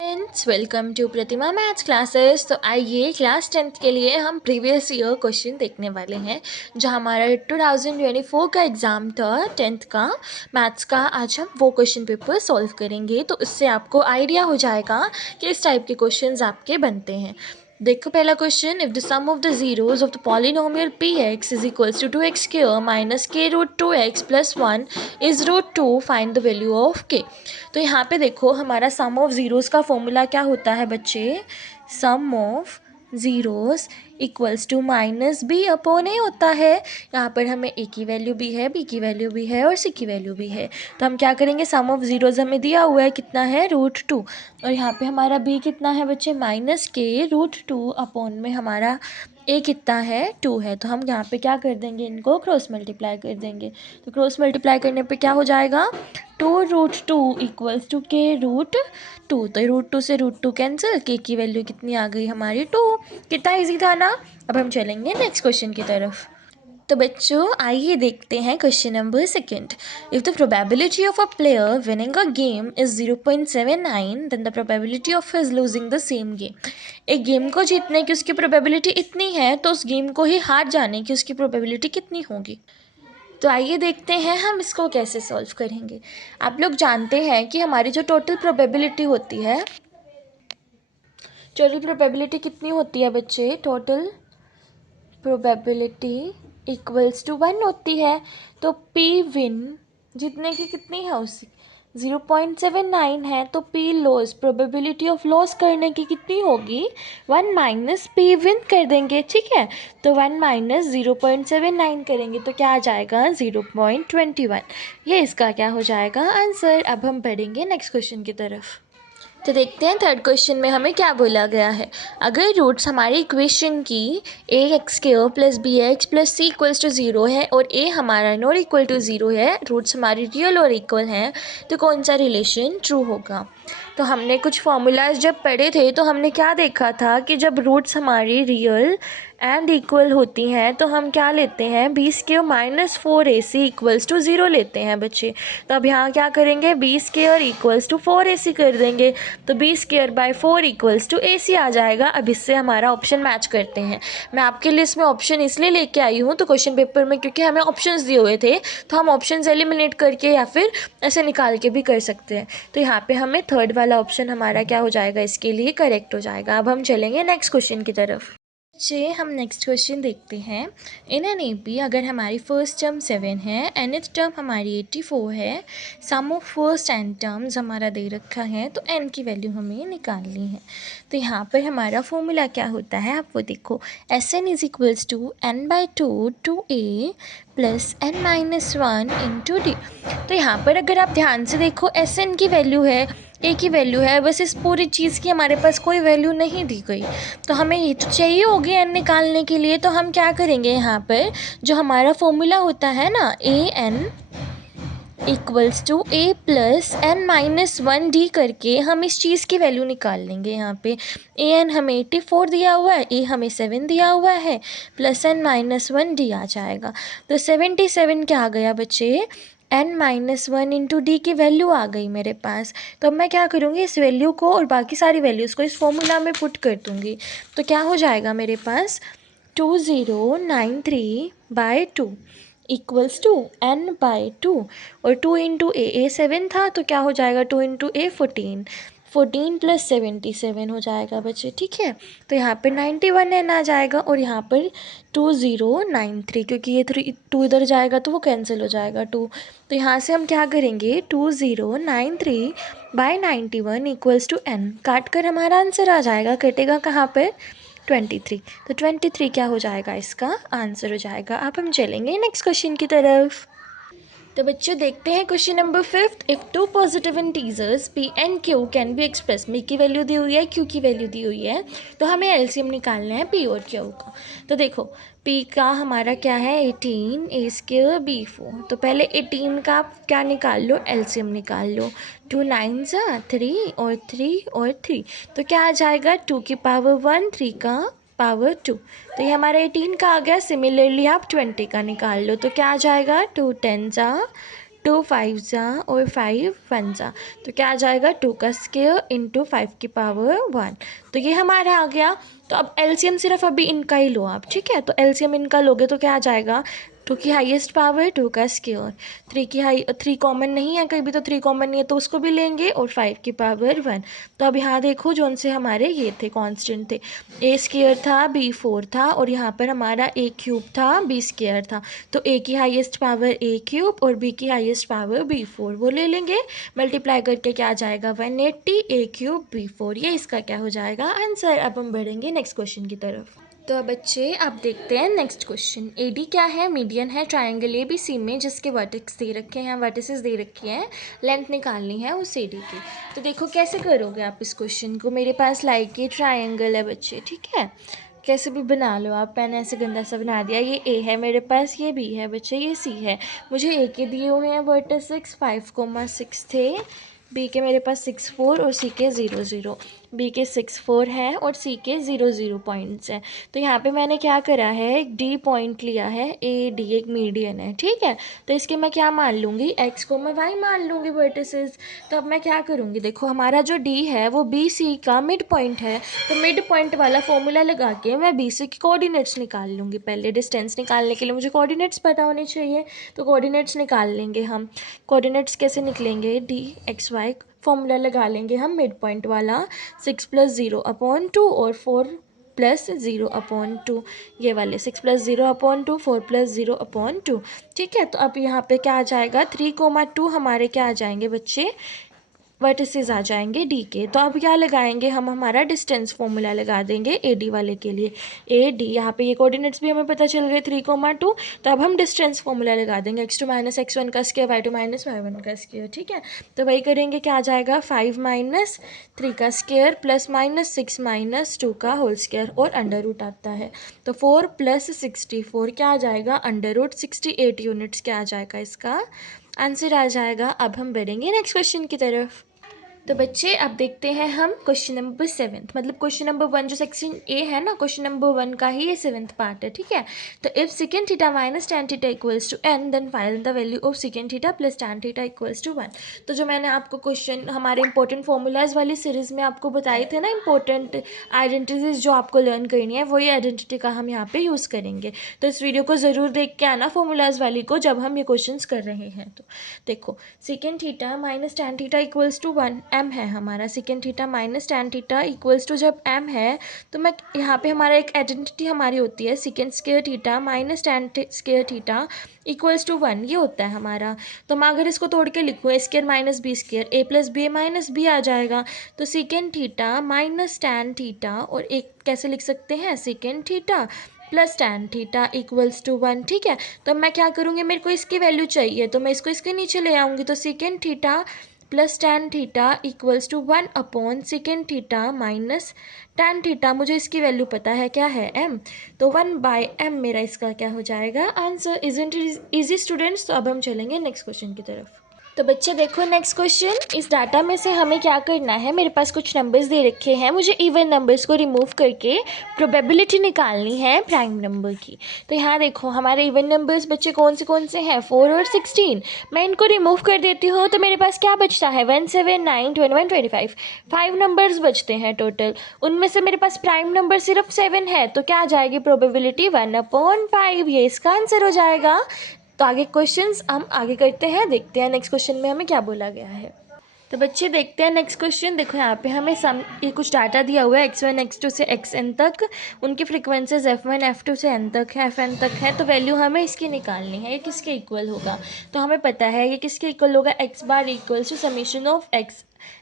Friends, welcome to Pratima maths classes. तो आइए class 10th के लिए हम प्रीवियस ईयर क्वेश्चन देखने वाले हैं। जो हमारा 2024 का एग्ज़ाम था 10th का मैथ्स का, आज हम वो क्वेश्चन पेपर सॉल्व करेंगे। तो इससे आपको आइडिया हो जाएगा कि इस टाइप के क्वेश्चंस आपके बनते हैं। देखो पहला question, if the sum of the zeros of the polynomial P X is equals to 2x square minus K root 2x plus 1 is root 2, find the value of K. तो यहाँ पे देखो हमारा सम ऑफ ज़ीरोज़ का formula क्या होता है बच्चे, sum of zeros equals to minus B upon A होता है। यहाँ पर हमें ए की वैल्यू भी है, बी की वैल्यू भी है और सी की वैल्यू भी है। तो हम क्या करेंगे, सम ऑफ ज़ीरोज़ हमें दिया हुआ है कितना है, रूट 2, और यहाँ पे हमारा बी कितना है बच्चे, माइनस के रूट 2 अपॉन में हमारा ए कितना है, 2 है। तो हम यहाँ पे क्या कर देंगे, इनको क्रॉस मल्टीप्लाई कर देंगे। तो क्रॉस मल्टीप्लाई करने पे क्या हो जाएगा, 2√2 इक्वल्स टू के रूट 2। तो रूट 2 से रूट 2 कैंसिल, के की वैल्यू कितनी आ गई हमारी, 2। कितना ईजी था ना। अब हम चलेंगे नेक्स्ट क्वेश्चन की तरफ। तो बच्चों आइए देखते हैं question number second. If the probability of a player winning a game is 0.79, then the probability of his losing the same game. एक गेम को जीतने की उसकी प्रोबेबिलिटी इतनी है, तो उस गेम को ही हार जाने की उसकी प्रोबेबिलिटी कितनी होगी। तो आइए देखते हैं हम इसको कैसे सॉल्व करेंगे। आप लोग जानते हैं कि हमारी जो टोटल प्रोबेबिलिटी होती है, टोटल प्रोबेबिलिटी कितनी होती है बच्चे, टोटल प्रोबेबिलिटी इक्वल्स टू 1 होती है। तो पी विन जीतने की कितनी है, उसकी 0.79 है। तो P loss, probability of loss करने की कितनी होगी, 1 माइनस पी विन कर देंगे, ठीक है। तो 1 माइनस 0.79 करेंगे तो क्या आ जाएगा, 0.21। ये इसका क्या हो जाएगा आंसर। अब हम बढ़ेंगे नेक्स्ट क्वेश्चन की तरफ। तो देखते हैं थर्ड क्वेश्चन में हमें क्या बोला गया है। अगर रूट्स हमारी इक्वेशन की A X square plus B X plus C equals to 0 है और ए हमारा नॉट इक्वल टू 0 है, रूट्स हमारी रियल और इक्वल हैं, तो कौन सा रिलेशन ट्रू होगा। तो हमने कुछ फॉर्मूलाज जब पढ़े थे तो हमने क्या देखा था कि जब रूट्स हमारी रियल एंड इक्वल होती हैं तो हम क्या लेते हैं, B square minus 4ac equals to 0 लेते हैं बच्चे। तो अब यहाँ क्या करेंगे, B square equals to 4ac कर देंगे। तो B square by 4 equals to ac आ जाएगा। अब इससे हमारा ऑप्शन मैच करते हैं। मैं आपके लिए इसमें ऑप्शन इसलिए लेके आई हूँ तो क्वेश्चन पेपर में, क्योंकि हमें ऑप्शंस दिए हुए थे तो हम ऑप्शंस एलिमिनेट करके या फिर ऐसे निकाल के भी कर सकते हैं। तो यहाँ पे हमें थर्ड वाला ऑप्शन हमारा क्या हो जाएगा, इसके लिए करेक्ट हो जाएगा। अब हम चलेंगे नेक्स्ट क्वेश्चन की तरफ। चलिए हम नेक्स्ट क्वेश्चन देखते हैं। इन एन AP अगर हमारी फर्स्ट टर्म 7 है, nth टर्म हमारी 84 है, सम ऑफ फर्स्ट एन टर्म्स हमारा दे रखा है, तो n की वैल्यू हमें निकालनी है। तो यहाँ पर हमारा फॉर्मूला क्या होता है, आप वो देखो, Sn is equals to n/2 two a plus n-1 into D. तो यहाँ पर अगर आप ध्यान से देखो, Sn की वैल्यू है, ए की वैल्यू है, बस इस पूरी चीज़ की हमारे पास कोई वैल्यू नहीं दी गई। तो हमें ये तो चाहिए होगी एन निकालने के लिए। तो हम क्या करेंगे, यहाँ पर जो हमारा फॉर्मूला होता है ना, A N equals to A plus n-1 D करके हम इस चीज़ की वैल्यू निकाल लेंगे। यहाँ पे ए एन हमें 84 दिया हुआ है, ए हमें 7 दिया हुआ है, प्लस n-1 डी आ जाएगा। तो 77 क्या आ गया बच्चे, n-1 इंटू डी की वैल्यू आ गई मेरे पास। तो अब मैं क्या करूँगी, इस वैल्यू को और बाकी सारी वैल्यूज़ को इस फॉर्मूला में पुट कर दूँगी। तो क्या हो जाएगा मेरे पास, 2093/2 इक्वल्स टू n/2, और 2 इंटू ए 7 था तो क्या हो जाएगा, 2 इंटू ए 14, 14 प्लस 77 हो जाएगा बच्चे, ठीक है। तो यहाँ पर 91 n आ जाएगा और यहाँ पर 2093, क्योंकि ये 2 इधर जाएगा तो वो कैंसिल हो जाएगा 2। तो यहाँ से हम क्या करेंगे, 2093/91 इक्वल्स टू n, काट कर हमारा आंसर आ जाएगा, कटेगा कहाँ पर, 23। तो 23 क्या हो जाएगा, इसका आंसर हो जाएगा। अब हम चलेंगे नेक्स्ट क्वेश्चन की तरफ। तो बच्चों देखते हैं question number 5। If two positive integers p and q can be express, p की वैल्यू दी हुई है, q की वैल्यू दी हुई है, तो हमें एलसीएम निकालना है p और q का। तो देखो p का हमारा क्या है, 18, a स्क्वायर b4। तो पहले 18 का आप क्या निकाल लो, एलसीएम निकाल लो। 2 9s 3 और 3 और 3, तो क्या आ जाएगा, 2 की पावर 1, 3 का पावर 2। तो ये हमारा 18 का आ गया। सिमिलरली आप 20 का निकाल लो, तो क्या आ जाएगा, 2 10s 2 5 जा और 5 1 जा, तो क्या आ जाएगा 2 का स्क्वायर इंटू 5 की पावर 1। तो ये हमारा आ गया। तो अब एलसीएम सिर्फ अभी इनका ही लो आप, ठीक है। तो एलसीएम इनका लोगे तो क्या आ जाएगा, 2 की हाईएस्ट पावर 2 का स्क्वायर, 3 कॉमन नहीं है कहीं भी, तो 3 कॉमन नहीं है तो उसको भी लेंगे, और 5 की पावर 1। तो अब यहाँ देखो जोन से हमारे ये थे कांस्टेंट थे, ए स्क्वायर था, बी 4 था, और यहाँ पर हमारा ए क्यूब था, बी स्क्वायर था। तो ए की हाईएस्ट पावर ए क्यूब और बी की हाईएस्ट पावर बी 4, वो ले लेंगे, मल्टीप्लाई करके क्या आ जाएगा 180 ए क्यूब बी 4। ये इसका क्या हो जाएगा आंसर। अब हम बढ़ेंगे नेक्स्ट क्वेश्चन की तरफ। तो बच्चे आप देखते हैं नेक्स्ट क्वेश्चन। एडी क्या है, मीडियन है ट्रायंगल ए बी सी में, जिसके वर्टेक्स दे रखे हैं, वर्टिसेस दे रखी हैं, लेंथ निकालनी है उस एडी की। तो देखो कैसे करोगे आप इस क्वेश्चन को। मेरे पास लाइक ये ट्रायंगल है बच्चे, ठीक है, कैसे भी बना लो आप। मैंने ऐसे गंदा सा बना दिया। ये ए है मेरे पास, ये बी है बच्चे, ये सी है। मुझे ए के दिए हुए हैं वर्टिसेस 5,6 थे, बी के मेरे पास 6 4 और सी के 0 0। बी के 6 4 है और सी के 0 0 पॉइंट्स हैं। तो यहाँ पे मैंने क्या करा है, एक डी पॉइंट लिया है, ए डी एक मीडियन है, ठीक है। तो इसके मैं क्या मान लूँगी, एक्स को मैं वाई मान लूँगी वर्टिसेस। तो अब मैं क्या करूँगी, देखो हमारा जो डी है वो बी सी का मिड पॉइंट है, तो मिड पॉइंट वाला फॉर्मूला लगा के मैं बी सी की कोऑर्डिनेट्स निकाल लूँगी। पहले डिस्टेंस निकालने के लिए मुझे कोऑर्डिनेट्स पता होने चाहिए, तो कोऑर्डिनेट्स निकाल लेंगे हम। कोऑर्डिनेट्स कैसे निकलेंगे, डी एक्स वाई फॉर्मूला लगा लेंगे हम मिड पॉइंट वाला, 6 + 0/2 और 4 + 0/2, ये वाले 6 + 0/2 4 + 0/2, ठीक है। तो अब यहाँ पे क्या आ जाएगा, 3,2 हमारे क्या आ जाएंगे बच्चे, वर्टिसेस आ जाएंगे डी के। तो अब क्या लगाएंगे हम, हमारा डिस्टेंस फॉर्मूला लगा देंगे ए डी वाले के लिए। ए डी यहाँ पे ये कोऑर्डिनेट्स भी हमें पता चल गए 3,2, तो अब हम डिस्टेंस फॉर्मूला लगा देंगे, x2 - x1 का स्क्वायर, y2 - y1 का स्क्वायर, ठीक है। तो वही करेंगे, क्या आ जाएगा 5 - 3 का स्क्वायर प्लस -6 - 2 का होल स्क्वायर, और अंडर रूट आता है। तो 4 + 64 क्या आ जाएगा, अंडर रूट 68 यूनिट्स क्या आ जाएगा, इसका आंसर आ जाएगा। अब हम बढ़ेंगे नेक्स्ट क्वेश्चन की तरफ। तो बच्चे अब देखते हैं हम क्वेश्चन नंबर 7, मतलब क्वेश्चन नंबर 1 जो सेक्शन ए है ना, क्वेश्चन नंबर 1 का ही ये 7th पार्ट है, ठीक है। तो if secant theta minus tan theta equals to n, then find the value of secant theta plus tan theta equals to 1। तो जो मैंने आपको क्वेश्चन हमारे इंपॉर्टेंट फॉर्मूलाज वाली सीरीज में आपको बताए थे ना, इंपॉर्टेंट आइडेंटिटीज जो आपको लर्न करनी है, वही आइडेंटिटी का हम यहाँ पे यूज़ करेंगे। तो इस वीडियो को ज़रूर देख के आना फॉर्मूलाज वाली को, जब हम ये क्वेश्चन कर रहे हैं। तो देखो secant theta minus tan theta equals to 1, m है हमारा, secant theta minus tan theta equals to जब m है, तो मैं यहाँ पे हमारा एक आइडेंटिटी हमारी होती है secant square theta minus tan square theta equals to 1, ये होता है हमारा। तो मैं अगर इसको तोड़ के लिखूँ, a square minus B square, a plus B minus B आ जाएगा। तो secant theta minus tan theta, और एक कैसे लिख सकते हैं, secant theta plus tan theta equals to 1, ठीक है। तो मैं क्या करूँगी, मेरे को इसकी वैल्यू चाहिए, तो मैं इसको इसके नीचे ले आऊँगी। तो secant theta plus tan theta equals to 1/secant theta minus tan theta, मुझे इसकी वैल्यू पता है क्या है, m। तो 1/m मेरा इसका क्या हो जाएगा answer. Isn't it easy students. तो अब हम चलेंगे नेक्स्ट क्वेश्चन की तरफ। तो बच्चे देखो नेक्स्ट क्वेश्चन, इस डाटा में से हमें क्या करना है, मेरे पास कुछ नंबर्स दे रखे हैं, मुझे इवन नंबर्स को रिमूव करके प्रोबेबिलिटी निकालनी है प्राइम नंबर की। तो यहाँ देखो हमारे इवन नंबर्स बच्चे कौन से हैं, 4 और 16। मैं इनको रिमूव कर देती हूँ, तो मेरे पास क्या बचता है, 1 7 9 21 25, 5 नंबर्स बचते हैं टोटल। उनमें से मेरे पास प्राइम नंबर सिर्फ 7 है, तो क्या आ जाएगी प्रोबेबिलिटी 1/5, ये इसका आंसर हो जाएगा। तो आगे क्वेश्चंस हम आगे करते हैं, देखते हैं नेक्स्ट क्वेश्चन में हमें क्या बोला गया है। तो बच्चे देखते हैं नेक्स्ट क्वेश्चन। देखो यहाँ पे हमें ये कुछ डाटा दिया हुआ है, x1 x2 से xn तक, उनकी फ्रिक्वेंसीज f1 f2 से n तक है, fn तक है। तो वैल्यू हमें इसकी निकालनी है, ये किसके इक्वल होगा। तो हमें पता है ये किसके इक्वल होगा, x bar equals to summation of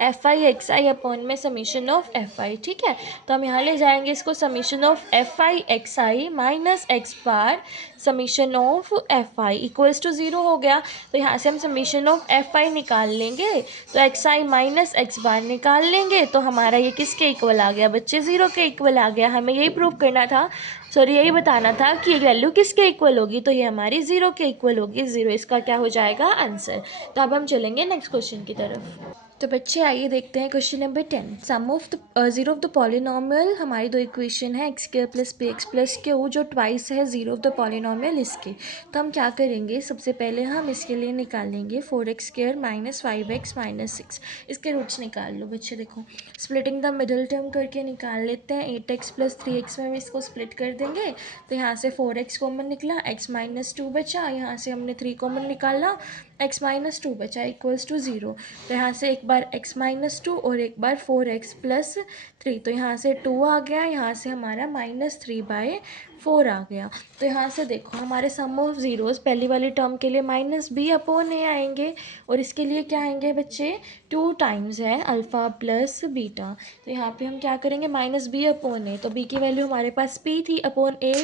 F I X I upon में समीशन ऑफ एफ आई, ठीक है। तो हम यहाँ ले जाएंगे इसको, summation of F I X I minus X bar summation of F I equals to 0 हो गया। तो यहाँ से हम समीशन ऑफ एफ आई निकाल लेंगे, तो एक्स आई माइनस एक्स बार निकाल लेंगे, तो हमारा ये किसके इक्वल आ गया बच्चे, 0 के इक्वल आ गया। हमें यही प्रूव करना था, सॉरी यही बताना था कि ये वैल्यू किसके इक्वल होगी, तो ये हमारी 0 के इक्वल होगी, 0 इसका क्या हो जाएगा आंसर। तो अब हम चलेंगे नेक्स्ट क्वेश्चन की तरफ। तो बच्चे आइए देखते हैं question number 10। Sum of the zero of the polynomial, हमारी दो इक्वेशन है X square plus P X plus Q, जो ट्वाइस है जीरो ऑफ द पॉलिनॉमियल इसके। तो हम क्या करेंगे, सबसे पहले हम इसके लिए निकालेंगे 4x square minus 5x minus 6। इसके रूट्स निकाल लो बच्चे। देखो स्प्लिटिंग द मिडिल टर्म करके निकाल लेते हैं। 8x प्लस 3x में हम इसको स्प्लिट कर देंगे, तो यहाँ से 4x कॉमन निकला, x माइनस 2 बचा, यहाँ से हमने 3 कॉमन निकाला, x माइनस 2 बचा इक्वल्स टू 0। तो यहाँ से एक बार x माइनस 2 और एक बार 4x प्लस 3, तो यहाँ से 2 आ गया, यहाँ से हमारा -3/4 आ गया। तो यहाँ से देखो हमारे सम ऑफ ज़ीरोज़ पहली वाली टर्म के लिए -b/a आएंगे, और इसके लिए क्या आएंगे बच्चे, 2 टाइम्स है अल्फ़ा प्लस बीटा। तो यहाँ पे हम क्या करेंगे, -b/a, तो b की वैल्यू हमारे पास p थी, अपॉन a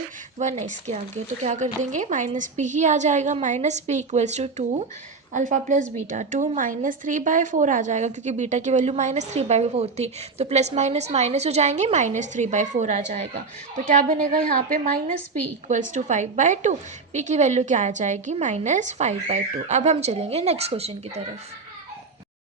1 है इसके आगे, तो क्या कर देंगे -p ही आ जाएगा। -p equals to 2 alpha plus beta, 2 -3/4 आ जाएगा, क्योंकि बीटा की वैल्यू -3/4 थी, तो प्लस माइनस माइनस हो जाएंगे, -3/4 आ जाएगा। तो क्या बनेगा यहाँ पे, -p इक्वल्स टू 5/2, p की वैल्यू क्या आ जाएगी, -5/2। अब हम चलेंगे नेक्स्ट क्वेश्चन की तरफ।